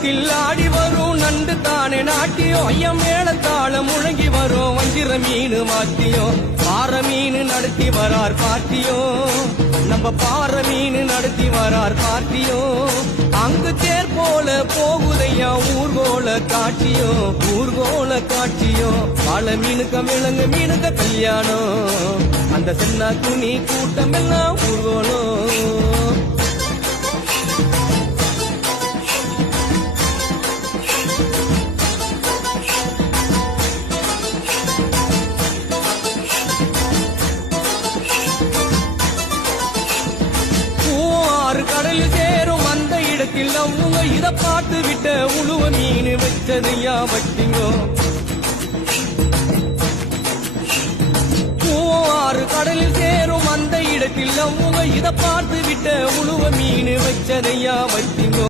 ஓரத்தில் ஆடி வரும் நண்டு தானே நாட்டியோ. ஐயம் மேளத்தாளம் முழங்கி வரும் வஞ்சிர மீன் மாத்தியோ. பாற மீன் நடத்தி வரார் பாத்தியோ நம்ம பாற மீன் நடத்தி வரார் பாத்தியோ அங்கு தேர் போல போகுதையா ஊர்கோல காட்சியோ. ஊர்கோல காட்சியோ. பல மீனுக்க விலங்கு மீனுக்க கல்யாணம். அந்த சின்ன துணி கூட்டம் எல்லாம் ஊர்கோல ஆறு கடலில் சேரும் அந்த இடத்தில் அவங்க இத பார்த்து விட்ட உழுவ மீன் வச்சதையா வட்டிங்கோ? ஆறு கடலில் சேரும் அந்த இடத்தில் அவங்க இத பார்த்து விட்ட உழுவ மீன் வச்சதையா வட்டிங்கோ?